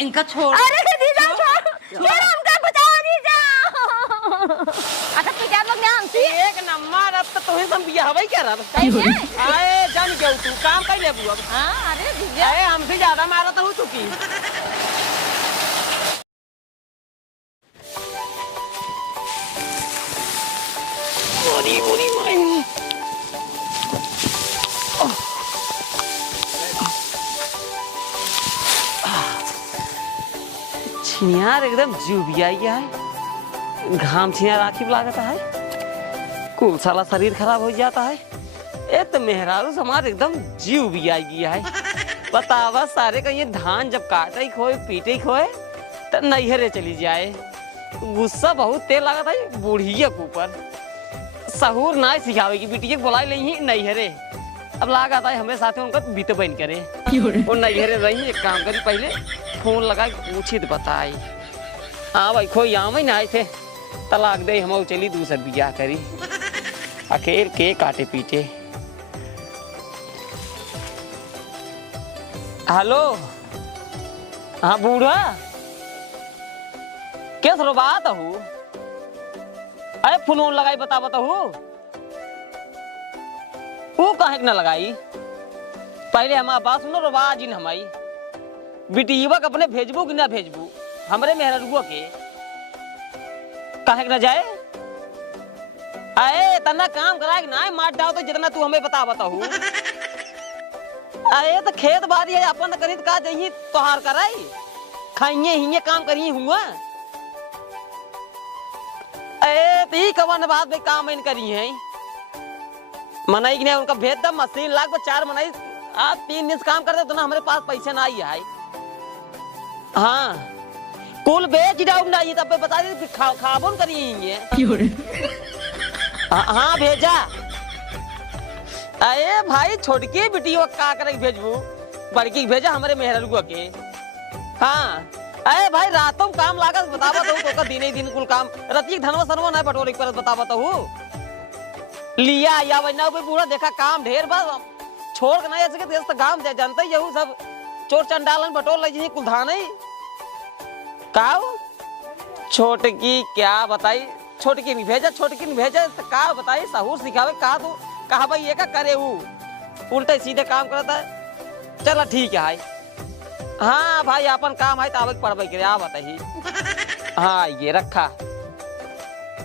इनका छोड़। अरे जीजा छोड़, ये हमका बचाओ जीजा। अच्छा पिटा लोग ना हमसे एक नंबर। अब तो तुम्हें हम बिया हवाई क्या रहा सही है। आए जान क्यों तू काम कर ले अब। हां अरे जीजा अरे हमसे ज्यादा मारा तो हो चुकी। ओरी ओरी माई छिनियार एकदम जुबिया गया है। घाम छिनियार आखिर लागता है। कुल साला शरीर खराब हो जाता है। ए तो मेहरारू समार एकदम जीव भी आ गया है। बतावा सारे का ये धान जब काटे खोए पीटे खोए तो नैहरे चली जाए। गुस्सा बहुत तेज लगा था बूढ़िया के ऊपर। सहूर ना सिखावे की बिटिया बुलाई नहीं नैहरे। अब लगा था हमें साथ में उनका बीत बन करे और नैहरे रही। एक काम करी पहले फोन लगा पूछी तो बताई। हाँ भाई खोई आम ही ना आए थे तलाक दे हम चली दूसर बिया करी अकेले के काटे पीटे। हेलो हाँ बूढ़ा क्या सरो बात हूँ। अरे फोन लगाई बता हूँ वो कहे ना लगाई। पहले हमारा बात सुनो रोबाज इन हमारी बिटिया के अपने भेजबू कि ना भेजबू हमरे मेहरुआ के कहे ना जाए। अरे तना काम करा कि ना मार डाल तो जितना तू हमें बता हूँ। अरे तो खेत बाड़ी है अपन करी का जही तोहार कराई खाइए हिये काम करिए हुआ। अरे ती कवन बात में काम इन करी है मनाई कि नहीं उनका भेज द मशीन लाख पर 4 मनाई आप 3 दिन से काम करते तो ना हमारे पास पैसे ना आई है। हाँ कुल बेच डाउन ना ये तब बता दी खाबोन करिए। हाँ भेजा। अरे भाई छोटकी बिटिया का करे भेजबू बड़की भेजा हमारे मेहरुआ के। हाँ अरे भाई रातों काम लागत बतावा तो दिन ही दिन कुल काम रतिक धनवा सरवा ना बटोरे पर बतावा तो लिया या वैना कोई पूरा देखा काम ढेर बस छोड़ के नहीं सके तो गांव जानते ही यहू सब चोर चंडालन बटोर ले जी कुल धान ही काऊ छोटकी क्या बताई। छोटकी नहीं भेजा छोटकी नहीं भेजा तो का बताई सहूर सिखावे का तो कहा भाई ये का करे वो उल्टे सीधे काम करता है। चलो ठीक है भाई। हाँ भाई अपन काम है तो पढ़ाई करे आ बताइए। हाँ ये रखा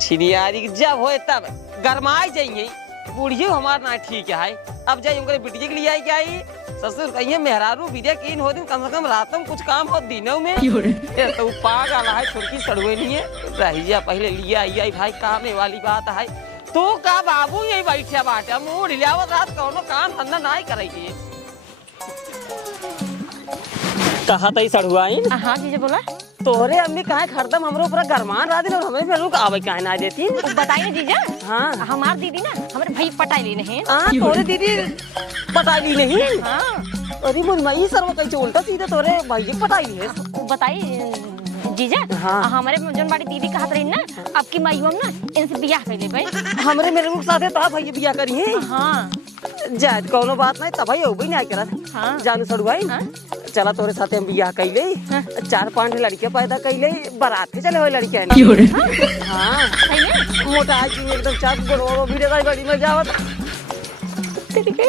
छिनियारी जब हो तब गरमाई जाइए बूढ़ी हमारा ना ठीक है। अब जाइए उनके बिटिया के लिए आई क्या आई ससुर कहिए मेहरारू विद्या की हो दिन कम से कम रातों में कुछ काम हो दिनों में। तो पागल है छोटकी सड़वे नहीं है रही जा पहले लिया आई भाई काम वाली बात है। तू का बाबू यही बैठे बाटे मुँह ढिलावत रात कौनो काम धंधा ना ही करेगी। कहा तई सड़ुआई। हां जीजा बोला तोहरे अम्मी काहे खरदम हमरो ऊपर गरमान रा दिन और हमें फिर रुक आवे काहे ना देती। बताइए जीजा। हाँ हमार दीदी ना हमारे भाई पटाई ली नहीं। हां तोरे दीदी पटाई ली नहीं। हां अरे मुझ मई सर्व कई उल्टा सीधा तोरे भाई जी पटाई ली है। बताइए जीजा। हाँ। हमारे जन बाड़ी दीदी कहत रही ना आपकी माई हम ना इनसे बियाह कर ले भाई। हमरे मेरे लोग साथे ता भाई बियाह करी है। हां जात कोनो बात नहीं तब भाई हो भी नहीं करत। हां जानू सड़ुआई चला तोरे साथे हम बियाह कइले 4-5 लड़के पैदा कइले बारात चले हो लड़के ने। हां सही में मोटा की एकदम चाक बड़ो वीडियो गाड़ी में जावत ठीक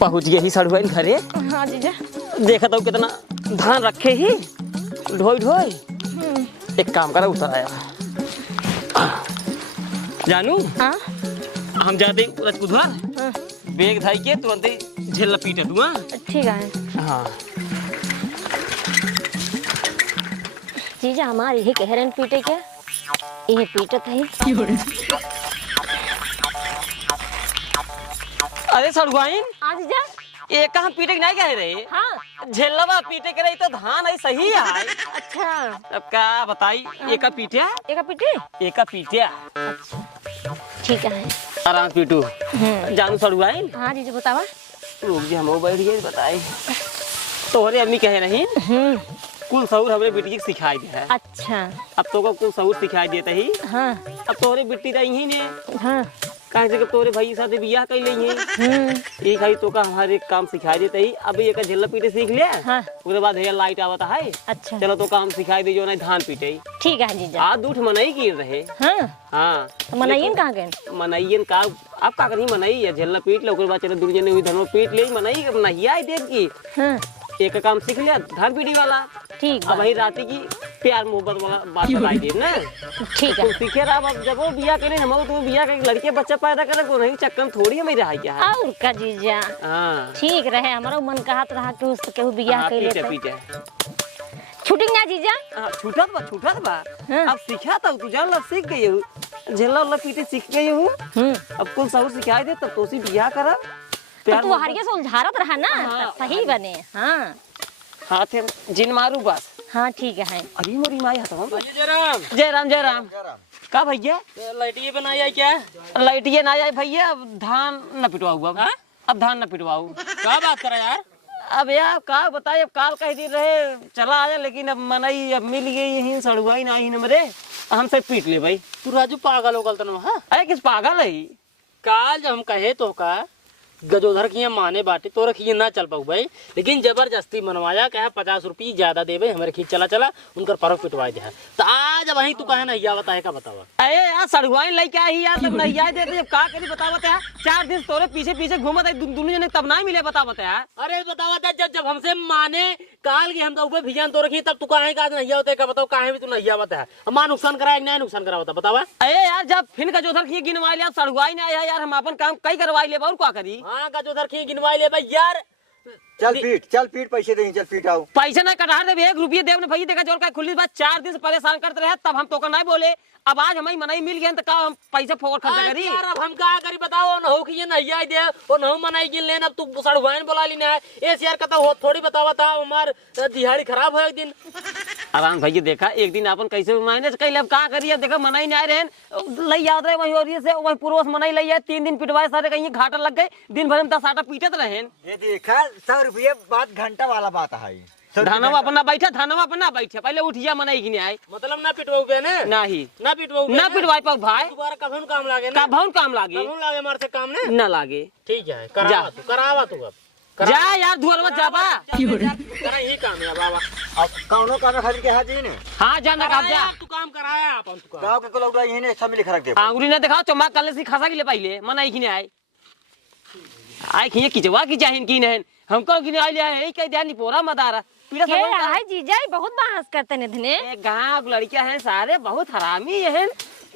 पहुंच गए ही सड़ुआई घरे। हां जीजा देखा तो कितना धान रखे ही ढोई ढोई। एक काम करा उतर आया जानू। हां हम जाते रजपुधर बेग धाई के तुरंत झेल पीटे तू। ठीक है। हाँ जीजा हमारे यही कह रहे हैं पीटे के यही पीटत है। अरे सड़ुआइन हां जीजा ये कहाँ पीटे के नहीं कह रहे। हां झेलवा पीटे के रही तो धान है सही है। अच्छा अब क्या बताई एका पीटे एक पीटे एका पीटे ठीक है। आराम से पीटू जानू सड़ुआइन। हां जीजा बतावा रुक जा हम बैठ गए बताई तोहरे अम्मी कहे नहीं कुल सहूर हमरे बेटी के सिखाई दे है। अच्छा अब तो को कुल सहूर सिखाई देता ही। हाँ अब तोहरे बेटी रही ही ने हाँ कहे से तोरे भाई साथे बियाह कर ली है एक भाई तो का हमारे काम सिखा देते ही अब एक झल्ला पीटे सीख लिया हाँ। उसके बाद हेयर लाइट आवता है। अच्छा चलो तो काम सिखाई दे जो ना धान पीटे ठीक है जीजा। आज दूठ मनाई की रहे। हाँ हाँ तो मनाइए कहाँ गए? मनाइयन का आप का करी मनाई है झल्ला पीट लो बाद चलो दुनिया ने हुई धनो पीट ले मनाई नहिया आई देव की। हाँ एक काम सीख लिया धान पीटी वाला। ठीक अब वही राती की प्यार मोहब्बत वाला बात बताई दे ना। ठीक है तो सीखे रहा अब जब वो बियाह करे हम तो बियाह के लड़के बच्चा पैदा करे को नहीं चक्कर थोड़ी हमें रहा क्या है। और का जीजा हाँ ठीक रहे हमारा मन कहत रहा कि उससे केहू बियाह कर पीटे लेते। पीटे छूटिंग ना जीजा। छूटत बा हाँ। अब सीखा था तू जान ला सीख गई हूँ झल्ला उल्ला पीटे सीख गई हूँ। अब कुल सब सिखाई दे तब तो उसी बियाह करा तो तू हरिया से उलझारत रहा ना हाँ, तब सही बने। हाँ हाथ जिन मारू बस। हाँ ठीक है। अरे मोरी माई हतवा जयराम जय राम जय राम का भैया लाइटिए बनाई है क्या? लाइटिए ना आए भैया अब धान न पिटवाऊ अब धान न पिटवाऊ। क्या बात कर यार? अब यार का बताए अब काल कह दी रहे चला आया लेकिन अब मनई अब मिल गई यही सड़ुआई ना ही नमरे हमसे पीट ले भाई। तू राजू पागल हो गल तन हाँ? अरे किस पागल है काल जब हम कहे तो का गजोधर की माने बाटे तो रखिए ना चल पाऊ भाई लेकिन जबरदस्ती मनवाया कहा 50 रुपये ज्यादा दे भाई हमारे खींच चला चला उनकर परव पिटवाई दे तो आज वही तू कहे नहीं आवता है का बतावा। अरे यार सड़ुआई लई क्या ही यार तब नहीं आए देते जब का करी बतावत है 4 दिन तोरे पीछे पीछे घूमत है दुनिया ने तब ना मिले बतावत है। अरे बतावा जब जब हमसे माने काल की हम तो ऊपर भिजान तो रखी तब तू कहे का नहीं आवता है का बताओ काहे भी तू नहीं आवता है मां नुकसान कराया नहीं नुकसान करावता बतावा। अरे यार जब फिर गजोधर की गिनवा लिया सड़ुआई ना आया यार हम अपन काम कई करवाई ले और क्या करी। हाँ गजोधर की गिनवाई ले भाई यार चल पीट पैसे दे चल पीट आओ पैसे ना कटा दे 1 रुपये देव ने भैया देखा जोर का खुली बात 4 दिन से परेशान करते रहे तब हम तो नहीं बोले अब आज हमारी मनाई मिल गया तो का हम पैसे फोकट खर्च करी। यार अब हम क्या करी बताओ न हो कि ये नहीं आई दे और न हो मनाई गिन लेन अब तू सड़वाइन बोला ली ना ऐसे यार कहता हो थोड़ी बतावा था हमार दिहाड़ी खराब हो एक दिन। आराम भैया देखा एक दिन अपन कैसे मैनेज कर ले अब का करिए देखा मनाई नहीं रहे लई याद रहे वही और से वही पूर्व मनाई लई 3 दिन पिटवाए सारे कहीं घाटा लग गए दिन भर में 10 आटा पीटत रहे। ये देखा 100 रुपये बात घंटा वाला बात है धानवा अपना बैठा पहले उठिया मनाई गिने आए मतलब ना पिटवाऊ बे ने नहीं ना पिटवाऊ ना पिटवाई पाऊ भाई दोबारा कभन काम लागे ना कभौन काम लागे कभन लागे मार से काम ने ना लागे। ठीक है करावा तू अब जा यार धुअर मत जाबा करा ही काम है बाबा अब कौनो काम खरीद के हाजी ने हाँ जाना का जा तू काम कराया अपन तू काम गांव के कोलौड़ा यही ने सब मिल खरक दे आंगुरी ना दिखाओ चमा कल से खसा गिले पहले मनाई गिने आए खिए किचवा की जाहिन की नहन हमको गिने आई ले कह दिया नहीं पोरा मदारा पीड़ा के है जीजा बहुत बहस करते ने धने गांव लड़कियां हैं सारे बहुत हरामी हैं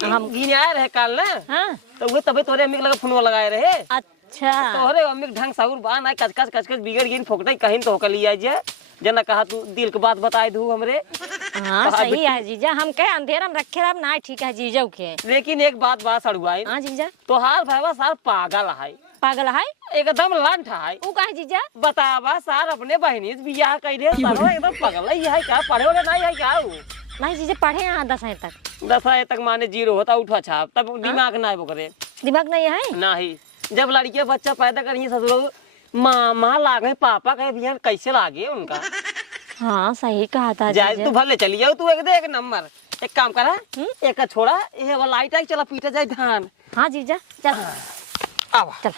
हम गिने आए रहे कल ना। हाँ तो वो तबे तोरे अम्मी लगा फोनवा लगाए रहे अच्छा तोरे अम्मी ढंग साउर बान आए कचकच बिगड़ गिन फोकटई कहीं तो होकर लिया जे जना कहा तू दिल के बात बताए दू हमरे। हाँ सही है जीजा हम कहे अंधेरा में रखे रह ना ठीक है जीजा के लेकिन एक बात सड़ुआई हाँ जीजा तो हाल भाईवा सार पागल है पागल है एकदम लंठ है ऊ कहे जीजा बतावा सार अपने बहनी से बियाह कइले सारो एकदम पागल ही है क्या पढ़े वाले नहीं है क्या वो नहीं जीजा पढ़े यहाँ 10 तक 10 तक माने 0 होता उठा छाप तब दिमाग ना वो करे दिमाग नहीं है नहीं जब लड़कियां बच्चा पैदा करेंगी ससुर माँ लागे पापा कहे भैया कैसे लागे उनका। हाँ सही कहा था जाए तू भले चली जाओ तू एक नंबर एक काम करा एक छोड़ा ये वाला लाइट आई चला पीटा जाए धान। हाँ जीजा चल आवा चल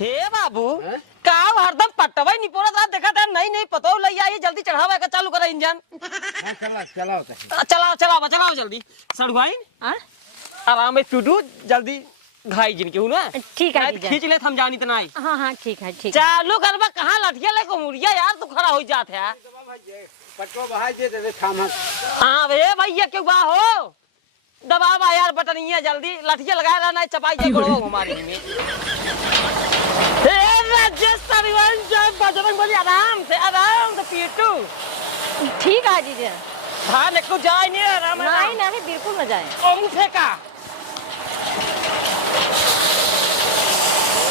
हे बाबू का हरदम पटवा नहीं पोरा देखा था नहीं पतो लई आई जल्दी चढ़ावा का चालू करा इंजन चलाओ जल्दी सड़वाई आराम में टूटू जल्दी घाई जिनके हूँ ना ठीक है खींच ले हम जानी तो नहीं। हाँ हाँ ठीक है ठीक चालू करवा कहाँ लठिया ले को मुड़िया यार तू खड़ा हो जाते है पटको बहाई दे दे थाम हाँ भैया भैया क्यों बा हो दबावा यार बटन ये जल्दी लठिया लगाया रहना चपाई जे करो हमारे में हे राजस्थानी बजरंग बली आराम से पीटू ठीक है जीजा धान को जाए नहीं आराम नहीं बिल्कुल न जाए ओम फेंका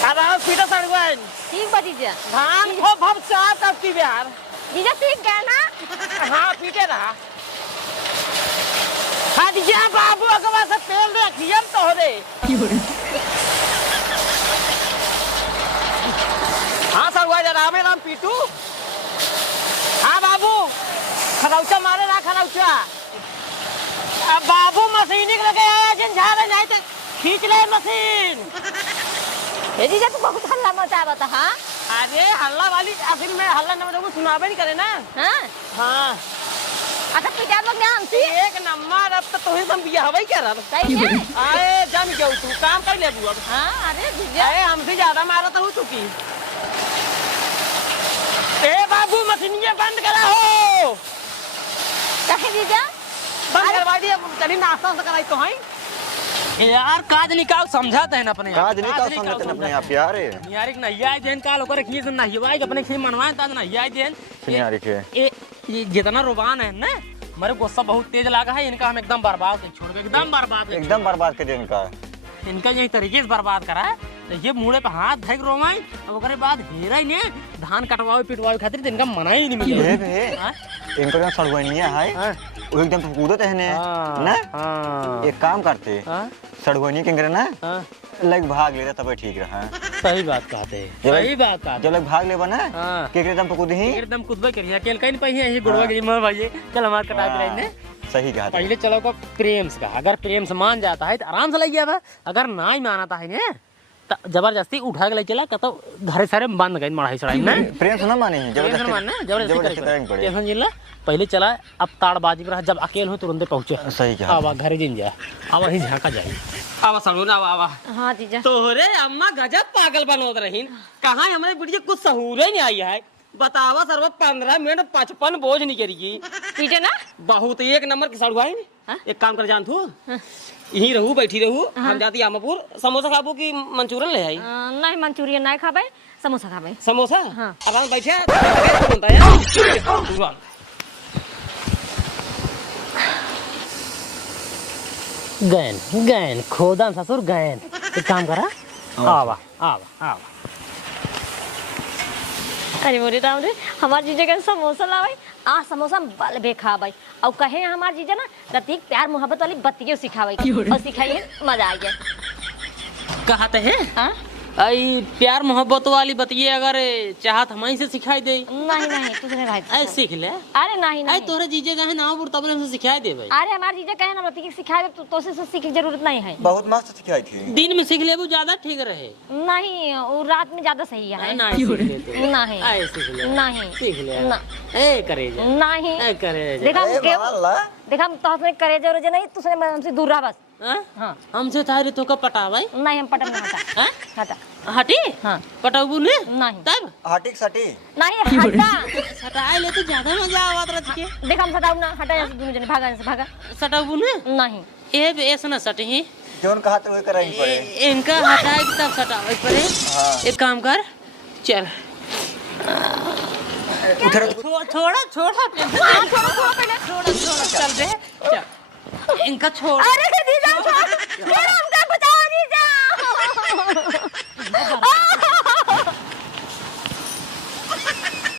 आराम पीटा सड़वाइन ठीक बा जीजा धान को भव चार तब की बिहार जीजा सीख गए ना। हाँ पीटे रहा हदिया बाबू अगवा से तेल रखिए तो हो रे हाँ सड़वाइन राम पीटू हाँ बाबू खरौचा मारे ना खरौचा अब बाबू मशीनी लगे आया जिन झारे नहीं तो खींच ले मशीन। ए जीजा तू बहुत हल्ला मचावत हां। अरे हल्ला वाली आखिर में हल्ला न मतलब सुनाबे नहीं करे ना। हां हाँ अच्छा पिता लोग ध्यान से एक नंबर। अब तो तुही हम बिया हवाई क्या रहा। सही है। अरे जम गयो तू काम कर ले बुआ। हां अरे जीजा अरे हमसे ज्यादा मारा तो हो चुकी। ए बाबू मशीनिया बंद करा हो। कहे जीजा बंद करवा दिया। चली नाश्ता से कराई तो है यार काज निकाल समझाते हैं अपने काज नहीं कर समझते न अपने आप यार। यार एक नहिया देन काल ओकर खीस नहिया के अपने खी मनवाए ता नहिया देन यार के ये जितना रुबान है ना मेरे गुस्सा बहुत तेज लगा है। इनका हम एकदम बर्बाद कर छोड़ के एकदम बर्बाद कर दे इनका। इनका यही तरीके से बर्बाद करा है। तो ये मुड़े पे हाथ धक रोमाई अब ओकरे बाद हेरा ही ने धान कटवावे पिटवावे खातिर इनका मना ही नहीं मिले बे इनको एकदम सड़वनिया है। वो एकदम कूदत है ने ना। एक काम करते सड़वनी के ना लग भाग लेता तब ठीक रहा। सही बात कहते हैं सही बात कहते जब लग भाग लेबा ना के एकदम कूद ही एकदम कुदबे करिया अकेले कहीं नहीं यही गुड़वा के मोर भाई चल हमार कटाई रही ने सही कहा। पहले चलो को प्रेम से कहा। अगर प्रेम से मान जाता है तो आराम से लग गया। अगर ना ही मानाता है ने तो जबरदस्ती उठा के ले चला तो घरे सारे बंद गई मढ़ाई चढ़ाई में। प्रेम से ना माने जबरदस्ती टेंशन जिला पहले चला अब ताड़बाजी पर जब अकेले हो तुरंत पहुंचे। सही कहा। आवा घरे जिन जा आवा ही झाका जाए आवा सड़ो ना आवा। हां जीजा तोहरे अम्मा गजब पागल बनोद रहीन। कहाँ हमारे बिटिया कुछ सहूर ही नहीं आई है। बतावा सर्व 15 मिनट 55 बोझ नहीं करेगी पीटे ना बहुत एक नंबर की सड़ुआई। एक काम कर जान तू यहीं रहू बैठी रहू। हम जाती आमापुर समोसा खाबू की मंचूरियन ले आई। नहीं मंचूरियन नहीं खाबे समोसा खाबे। समोसा हाँ। आराम बैठे बनता है। गैन गैन खोदा ससुर गैन एक काम करा आवा आवा आवा। अरे मोरे राम रे हमार जीजा के समोसा लावे आ समोसा बल बे खावे और कहे हमार जीजा ना रतीक प्यार मोहब्बत वाली बत्तियों सिखावे और सिखाइए मजा आ जाए। कहते हैं हां आई प्यार मोहब्बत वाली बतिये अगर चाहत हमारी से सिखाई दे नहीं नहीं तुझने भाई ऐ सीख ले। अरे नहीं आई नहीं तोरे जीजे का है ना बुर तब हमसे सिखाई दे भाई। अरे हमार जीजा कहे ना रतीक सिखा दे तो से सीख की जरूरत नहीं है। बहुत मस्त सिखाई थी। दिन में सीख ले वो ज्यादा ठीक रहे। नहीं वो रात में ज्यादा सही है। नहीं सीख ले तो नहीं ऐ सीख ले नहीं सीख ले ना ए करे जा नहीं ए करे जा देखा हम के ला देखा हम तो हमें करे जरूर नहीं तुझने हमसे दूर रहा बस। हां हां हमसे थारी तो का पटावाई नहीं हम पटन नहीं हटा हां हटा हटी हाँ पटाबू ने नहीं तब हटिक सटी नहीं हटा सटाई ले तो ज्यादा मजा आवत रह के। देख हम सटाऊ ना हटा यहाँ से दोनों जने भागा यहाँ से भागा। सटाबू ने नहीं ए ऐसा ना सटही जोन कहा तो कराई पड़े। इनका हटाए कि तब सटावे पड़े। एक काम कर चल उधर छोड़ा छोड़ा छोड़ा छोड़ो छोड़ो पहले चल बे चल इनका छोड़ अरे